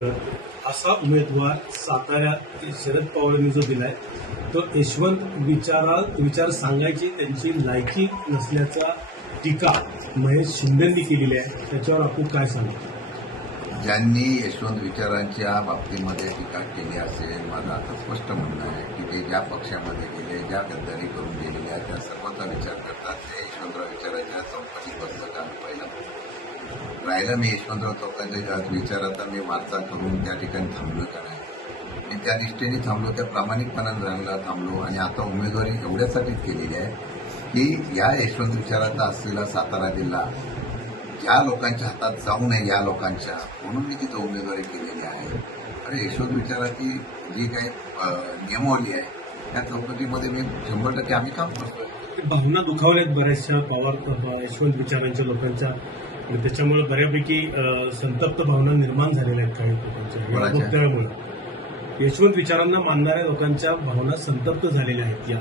असा उमेदवार साताऱ्यात शरद पवारांनी जो दिलाय तो यशवंत विचारा विचार सांगायची त्यांची लायकी नसल्याचा टीका महेश शिंदेंनी केलेली आहे. त्याच्यावर आपण काय सांगतो ज्यांनी यशवंत विचारांच्या बाबतीमध्ये टीका केली असेल माझं आता स्पष्ट म्हणणं आहे की ते ज्या पक्षामध्ये गेले ज्या गद्दारी करून गेलेल्या त्या सर्वांचा विचार करतात. ते यशवंतराव विचाराच्या चौकशी पुस्तक राहिलं मी यशवंतराव चौकांच्या ज्या विचाराचा मी वारसा करून त्या ठिकाणी थांबलो का नाही मी त्या दृष्टीने थांबलो त्या प्रामाणिकपणानं राहायला थांबलो आणि आता उमेदवारी एवढ्यासाठीच केलेली आहे की या यशवंत विचाराचा असलेला सातारा जिल्हा ज्या लोकांच्या हातात जाऊ नये या लोकांच्या. म्हणून मी तिथं उमेदवारी केलेली आहे. आणि यशवंत विचाराची जी काही नियमावली आहे त्या चौकटीमध्ये मी शंभर टक्के आम्ही काम करतोय. भावना दुखावल्यात बऱ्याचशा पवार यशवंत विचारांच्या लोकांच्या. आणि त्याच्यामुळे बऱ्यापैकी संतप्त भावना निर्माण झालेल्या आहेत काही लोकांच्या? वक्तव्यामुळे यशवंत विचारांना मानणाऱ्या लोकांच्या भावना संतप्त झालेल्या आहेत या.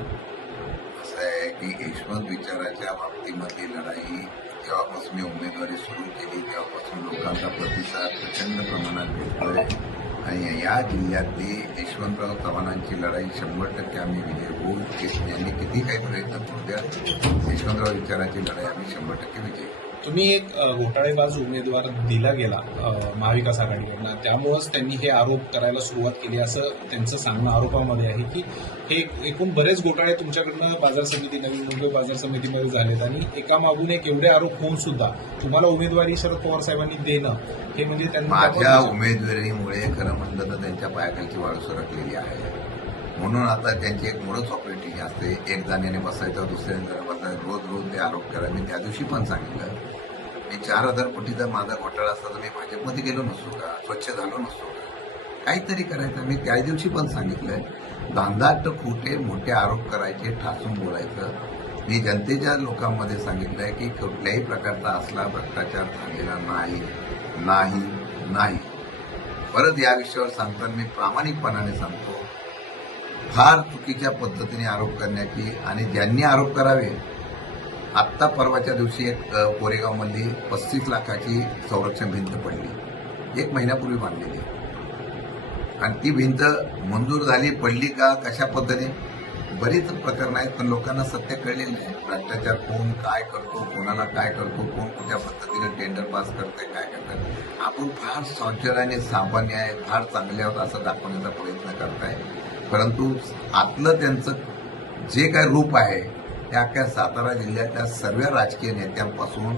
असं आहे की यशवंत विचाराच्या बाबतीमधली लढाई जेव्हापासून मी उमेदवारी सुरू केली तेव्हापासून लोकांचा प्रतिसाद प्रचंड प्रमाणात भेटतोय आणि या जिल्ह्यातली यशवंतराव चव्हाणांची लढाई शंभर टक्के आम्ही विजय होऊ यांनी किती काही प्रयत्न करू द्या यशवंतराव विचाराची लढाई आम्ही शंभर टक्के विजय. तुम्ही एक घोटाळेबाज उमेदवार दिला गेला महाविकास आघाडीकडनं. त्यामुळेच त्यांनी हे आरोप करायला सुरुवात केली. असं त्यांचं सांगणं आरोपामध्ये आहे की हे एकूण बरेच घोटाळे तुमच्याकडनं बाजार समिती नवी मुंबई बाजार समितीमध्ये झालेत आणि एकामागून एक एवढे आरोप होऊन सुद्धा तुम्हाला उमेदवारी शरद पवार साहेबांनी देणं हे म्हणजे त्यांना माझ्या उमेदवारीमुळे खरं म्हणलं तर त्यांच्या पायाखालची वाळू सरकलेली आहे. म्हणून आता त्यांची एक मोडच ऑपरेटिंग असते. एक जाण्याने बसायचं दुसऱ्याने बसायचं. रोज रोज ते आरोप करा मी त्या दिवशी पण सांगितलं. मी चार हजार कोटीचा माझा घोटाळा असता तर मी भाजपमध्ये गेलो नसतो का? स्वच्छ झालो नसतो का? काहीतरी करायचं. मी त्या दिवशी पण सांगितलंय दांदाट खोटे मोठे आरोप करायचे ठासून बोलायचं. मी जनतेच्या लोकांमध्ये सांगितलंय की कुठल्याही प्रकारचा असला भ्रष्टाचार झालेला नाही नाही नाही. परत या विषयावर सांगताना मी प्रामाणिकपणाने सांगतो. फार चुकीच्या पद्धतीने आरोप करण्याची आणि ज्यांनी आरोप करावे आत्ता परवाच्या दिवशी एक कोरेगावमध्ये कोरेगावमधली पस्तीस लाखाची संरक्षण भिंत पडली. एक महिन्यापूर्वी बांधलेली. आणि ती भिंत मंजूर झाली पडली का कशा पद्धतीने? बरीच प्रकरणं आहेत पण लोकांना सत्य कळलेलं नाही. भ्रष्टाचार कोण काय करतो कोणाला काय करतो कोण कुठल्या पद्धतीने टेंडर पास करतंय काय करतं आपण फार सौजन्य आणि सामान्य आहे फार चांगले आहोत असं दाखवण्याचा प्रयत्न करताय. परंतु आतलं त्यांचं जे काय रूप आहे त्या त्या सातारा जिल्ह्यातल्या सर्व राजकीय नेत्यांपासून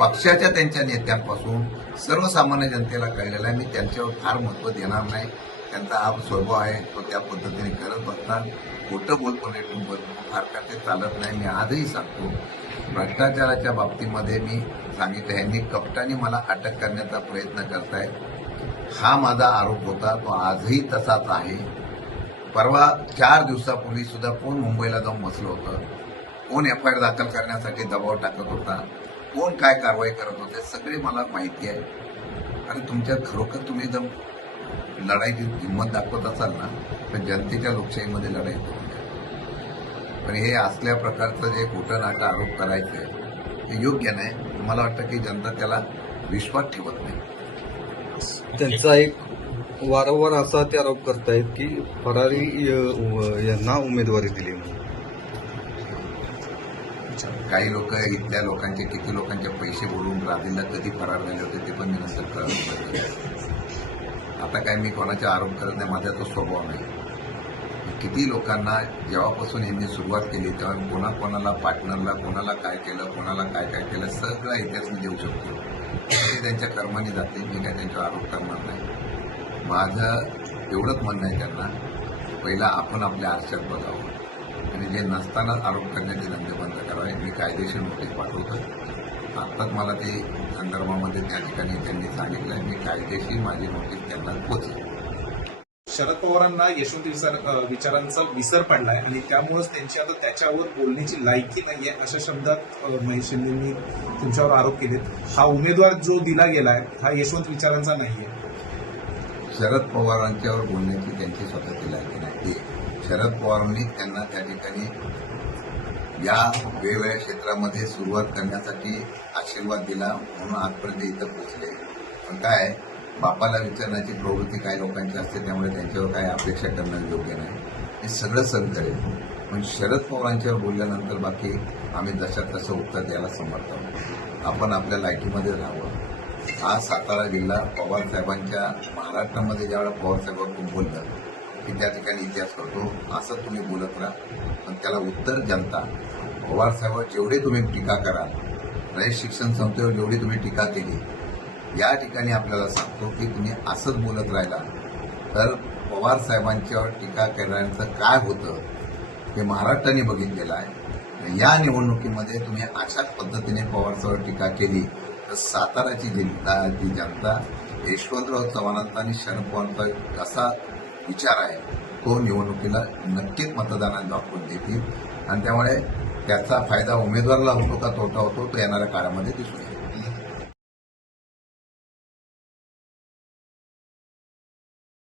पक्षाच्या त्यांच्या नेत्यांपासून सर्वसामान्य जनतेला कळलेला आहे. मी त्यांच्यावर फार महत्त्व देणार नाही. त्यांचा हा स्वभाव आहे. तो त्या पद्धतीने करत बसणार. खोटं बोलपणे बोलतो फार का ते चालत नाही. मी आजही सांगतो. भ्रष्टाचाराच्या बाबतीमध्ये मी सांगितलं यांनी कपटाने मला अटक करण्याचा प्रयत्न करताय. हा माझा आरोप होता. तो आजही तसाच आहे. परवा चार दिवसापूर्वी सुद्धा कोण मुंबईला जाऊन बसलं होतं? कोण एफ आय आर दाखल करण्यासाठी दबाव टाकत होता? कोण काय कारवाई करत होते? सगळे मला माहिती आहे. आणि तुमच्या खरोखर तुम्ही जर लढाईची हिंमत दाखवत असाल ना तर जनतेच्या लोकशाहीमध्ये लढाई करू द्या पण हे असल्या प्रकारचं जे खोटं नाटं आरोप करायचे हे योग्य नाही. मला वाटतं की जनता त्याला विश्वास ठेवत नाही. त्यांचा एक वारंवार असा ते आरोप करतायत की फरारी यांना उमेदवारी दिली म्हणून. काही लोक इथल्या लोकांचे किती लोकांचे पैसे बोलून राजूला कधी फरार झाले होते ते पण मी नंतर कळत आता काय मी कोणाचे आरोप करत नाही माझा तो स्वभाव नाही. किती लोकांना जेव्हापासून यांनी सुरुवात केली तेव्हा कोणा कोणाला पार्टनरला कोणाला काय केलं कोणाला काय काय केलं सगळा इतिहास मी देऊ शकतो. ते त्यांच्या कर्माने जाते मी काय त्यांच्यावर आरोप करणार नाही. माझं एवढंच म्हणणं आहे त्यांना पहिला आपण आपल्या आरशात बघावं. आणि जे नसताना आरोप करण्याचे धंदे बंद करावे मी कायदेशीर नोटीस पाठवतो. आत्ताच मला ते संदर्भामध्ये त्या ठिकाणी त्यांनी सांगितलं मी कायदेशीर माझी नोटीस त्यांना पोचेल. शरद पवारांना यशवंत विचार अ, विचारांचा विसर पडलाय आणि त्यामुळेच त्यांची आता त्याच्यावर बोलण्याची लायकी नाहीये अशा शब्दात महेश शिंदेंनी तुमच्यावर आरोप केलेत. हा उमेदवार जो दिला गेलाय हा यशवंत विचारांचा नाहीये. शरद पवारांच्यावर बोलण्याची त्यांची स्वतःची लायकी नाही. शरद पवारांनी त्यांना त्या ठिकाणी या वेगवेगळ्या क्षेत्रामध्ये सुरुवात करण्यासाठी आशीर्वाद दिला म्हणून आजपर्यंत इथं पोचले पण काय बापाला विचारण्याची प्रवृत्ती काही लोकांची असते त्यामुळे त्यांच्यावर काही अपेक्षा करणं योग्य नाही. हे सगळं सहन करेल पण शरद पवारांच्यावर बोलल्यानंतर बाकी आम्ही जशात तसं उत्तर द्यायला समर्थ आहोत. आपण आपल्या लायकीमध्ये राहावं. हा सातारा जिल्हा पवारसाहेबांच्या महाराष्ट्रामध्ये ज्यावेळेला पवारसाहेबांकडून साहेबांवर बोललं की त्या ठिकाणी इतिहास करतो असं तुम्ही बोलत राहा. पण त्याला उत्तर जनता पवारसाहेबांवर जेवढे तुम्ही टीका कराल रयत शिक्षण संस्थेवर जेवढी तुम्ही टीका केली या ठिकाणी आपल्याला सांगतो की तुम्ही असंच बोलत राहिला. तर पवार साहेबांच्यावर टीका करण्याचं काय होतं हे महाराष्ट्राने बघितलेलं आहे. या निवडणुकीमध्ये तुम्ही अशाच पद्धतीने पवारसाहेब टीका केली तर साताराची जनता जी जनता यशवंतराव चव्हाणांचा आणि शरद पवारांचा कसा विचार आहे. तो निवडणुकीला नक्कीच मतदारांना दाखवून देतील. आणि त्यामुळे त्याचा फायदा उमेदवाराला होतो का तोटा होतो तो येणाऱ्या काळामध्ये दिसून येईल.